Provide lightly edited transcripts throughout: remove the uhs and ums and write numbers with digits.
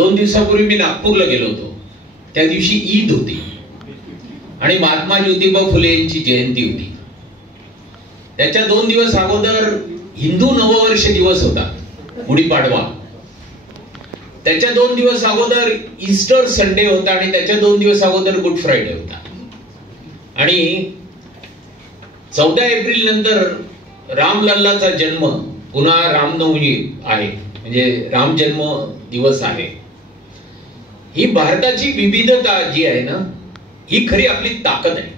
2 दिवसापूर्वी मी नागपूरला गेलो होतो. त्या दिवशी ईद होती आणि महात्मा ज्योतिबा फुले यांची जयंती होती. त्याच्या 2 दिवस अगोदर हिंदू नववर्ष दिवस होता, गुढीपाडवा. त्याच्या 2 दिवस अगोदर ईस्टर संडे होता आणि त्याच्या 2 दिवस अगोदर गुड फ्रायडे होता. आणि 14 एप्रिल नंतर रामलल्लाचा जन्म, पुन्हा रामनवमी आहे, म्हणजे राम जन्म दिवस आहे. ही भारताची विविधता जी आहे ना, ही खरी आपली ताकद आहे.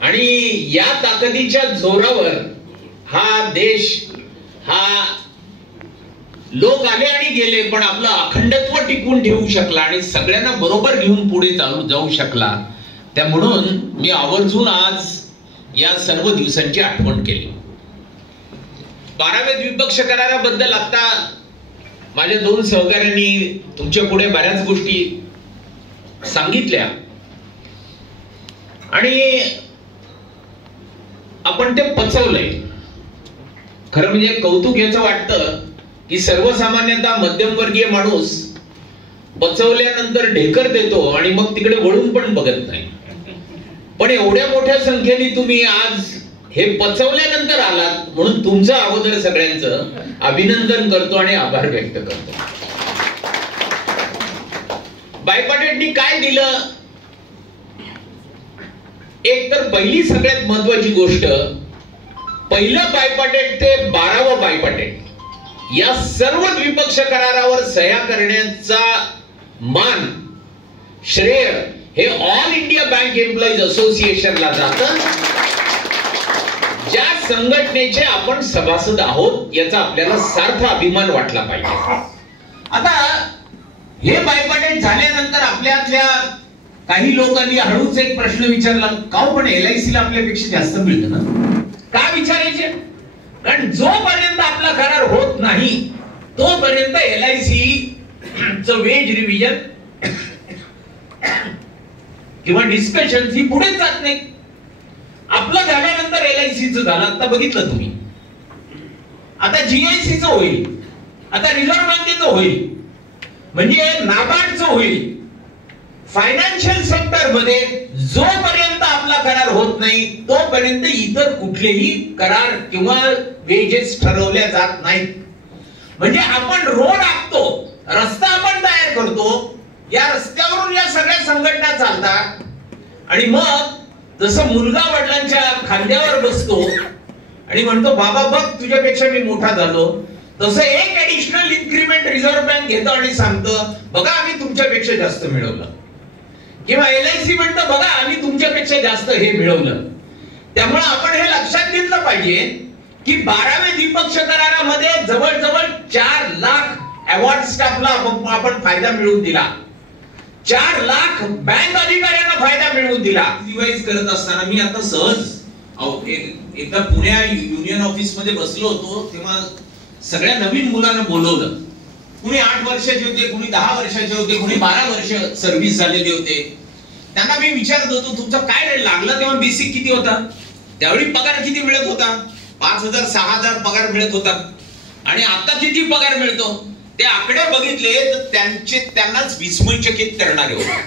आणि या ताकदीच्या जोरावर हा देश, हा लोक आले आणि गेले, पण आपलं अखंडत्व टिकवून ठेवू शकला आणि सगळ्यांना बरोबर घेऊन पुढे जाऊ शकला. त्या म्हणून मी आवर्जून आज या सर्व दिवसांची आठवण केली. 12व्या द्विपक्षीय कराराबद्दल आता माझ्या 2 सहकाऱ्यांनी तुमच्या पुढे बऱ्याच गोष्टी सांगितल्या आणि आपण ते पचवलंय. खरं म्हणजे कौतुक याचं वाटतं की सर्वसामान्यतः मध्यमवर्गीय माणूस पचवल्यानंतर ढेकर देतो आणि मग तिकडे वळून पण बघत नाही. पण एवढ्या मोठ्या संख्येने तुम्ही आज हे पचवल्यानंतर आलात, म्हणून तुमचं अगोदर सगळ्यांचं अभिनंदन करतो आणि आभार व्यक्त करतो. बायपाटेटनी काय दिलं? एक तर पहिली सगळ्यात महत्वाची गोष्ट, पहिलं बायपाटेट ते 12वं बायपाटेट, या सर्व द्विपक्षीय करारावर सह्या करण्याचा मान, श्रेय हे ऑल इंडिया बँक एम्प्लॉईज असोसिएशनला जातं, ज्या संघटनेचे आपण सभासद आहोत याचा आपल्याला सार्थ अभिमान वाटला पाहिजे. आता हे बायपाटेट झाल्यानंतर आपल्यातल्या काही लोकांनी हळूच एक प्रश्न विचारला, का पण LIC ला आपल्यापेक्षा जास्त मिळतं ना? का विचारायचे? कारण जोपर्यंत आपला करार होत नाही तोपर्यंत LIC चं वेज रिव्हिजन किंवा डिस्कशन ही पुढे जात नाही. आपलं झाल्यानंतर LIC चं झालं. आता बघितलं तुम्ही, आता GIC चं होईल, आता रिझर्व्ह बँकेचं होईल, म्हणजे नाबार्डचं होईल. फायनान्शियल सेक्टर मध्ये जोपर्यंत आपला करार होत नाही तोपर्यंत इतर कुठलेही करार किंवा वेजेस ठरवल्या जात नाहीत. म्हणजे आपण रोड आखतो, रस्ता आपण तयार करतो, या रस्त्यावरून या सगळ्या संघटना चालतात आणि मग जसं मुलगा वडिलांच्या खांद्यावर बसतो आणि म्हणतो, बाबा बघ तुझ्यापेक्षा मी मोठा झालो, तसं एक ऍडिशनल इन्क्रीमेंट रिझर्व्ह बँक घेतो आणि सांगतं, बघा आम्ही तुमच्यापेक्षा जास्त मिळवलं. किंवा LIC म्हणतं, बघा आम्ही तुमच्यापेक्षा जास्त हे मिळवलं. त्यामुळे आपण हे लक्षात घेतलं पाहिजे की 12व्या द्विपक्षीय करारामध्ये जवळजवळ 4 लाख अवॉर्ड स्टाफला आपण फायदा मिळवून दिला, 4 लाख बँक अधिकाऱ्यांना फायदा मिळवून दिला. रिवाइज करत असताना मी आता सहज एकदा पुणे युनियन ऑफिस मध्ये बसलो होतो, तेव्हा सगळ्या नवीन मुलांना बोलवलं. कुणी 8 वर्षाचे होते, कुणी 10 वर्षाचे होते, कुणी 12 वर्ष सर्व्हिस झालेले होते. त्यांना मी विचारत होतो, तुमचा काय रेट लागला तेव्हा बेसिक किती होता, त्यावेळी पगार किती मिळत होता? 5,000 6,000 पगार मिळत होता. आणि आता किती पगार मिळतो ते आकडे बघितले तर त्यांनाच विस्मयचकित करणारे होते.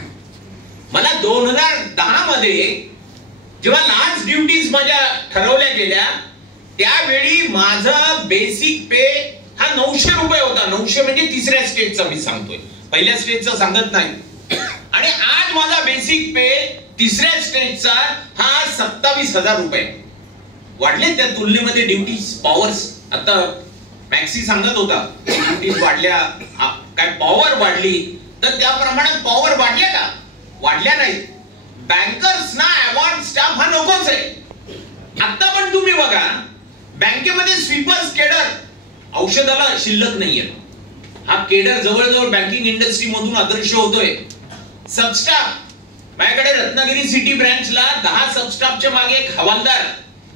मला 2010 मध्ये जेव्हा लास्ट ड्युटीज माझ्या ठरवल्या गेल्या त्यावेळी माझा बेसिक पे हा 900 रुपये होता. 900 म्हणजे 3ऱ्या स्टेजचा मी सांगतोय, पहिल्या स्टेजचा सांगत नाही. आणि आज माझा बेसिक पे 3ऱ्या स्टेजचा हा 27,000 रुपये वाढले. त्या तुलनेमध्ये ड्युटीज पॉवर्स, आता मॅक्सी सांगत होता ड्युटीज वाढल्या, काय पॉवर वाढली, तर त्या प्रमाणात पॉवर वाढल्या का? वाढल्या नाही. बँकर्सना अवॉर्ड स्टाफ हा नकोच आहे. आता पण तुम्ही बघा बँकेमध्ये स्वीपर्स, केडर औषधाला शिल्लक नाहीये. हा केडर जवळजवळ बँकिंग इंडस्ट्री मधून अदृश्य होतोय. सबस्टाफ, माझ्याकडे रत्नागिरी सिटी ब्रांचला 10 सबस्टाफच्या मागे एक हवालदार,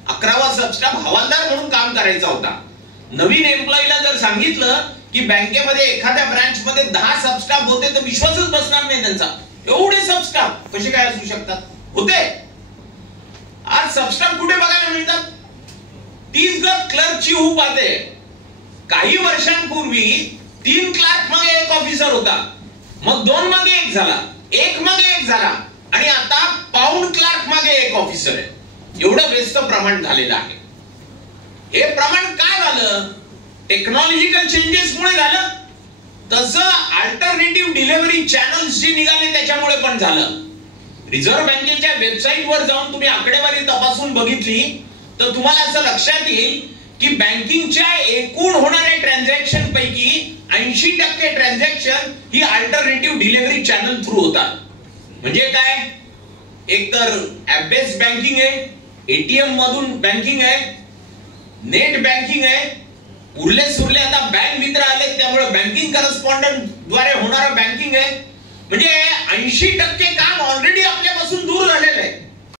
11वा सबस्टाफ हवालदार म्हणून काम करायचा होता. नवीन एम्प्लॉईला जर सांगितलं की बँकेमध्ये एखाद्या ब्रांच मध्ये 10 सबस्टाफ होते तर विश्वासच बसणार नाही त्यांचा. एवढे सबस्टाफ कसे काय असू शकतात? होते. आज सबस्टाफ कुठे बघायला मिळतात? 30 क्लर्कची उप आते. काही वर्षांपूर्वी 3 क्लार्क मागे 1 ऑफिसर होता, मग 2 मागे 1 झाला, 1 मागे 1 झाला, आणि आता पाऊंड क्लार्क मागे 1 ऑफिसर आहे. एवढं व्यस्त प्रमाण झालेलं आहे. हे प्रमाण का झालं? टेक्नॉलॉजिकल चेंजेसमुळे झालं. तसं अल्टरनेटिव्ह डिलिव्हरी चॅनल्स जे निघाले त्याच्यामुळे पण झालं. रिझर्व्ह बँकेच्या वेबसाईटवर जाऊन तुम्ही आकडेवारी तपासून बघितली तर तुम्हाला असं लक्षात येईल की बँकिंगच्या एकूण होणाऱ्या ट्रान्झॅक्शन पैकी 80% ट्रान्झॅक्शन ही अल्टरनेटिव्ह डिलिव्हरी चॅनल थ्रू होतात. म्हणजे काय? एक तर ऍप बेस्ड बँकिंग आहे, एटीएम मधून बँकिंग आहे, नेट बँकिंग आहे, उरले सुरले आता बँक मित्र आले त्यामुळे बँकिंग करस्पॉन्डंट द्वारे होणारं बँकिंग आहे. म्हणजे 80% काम ऑलरेडी आपल्यापासून दूर झालेलं आहे.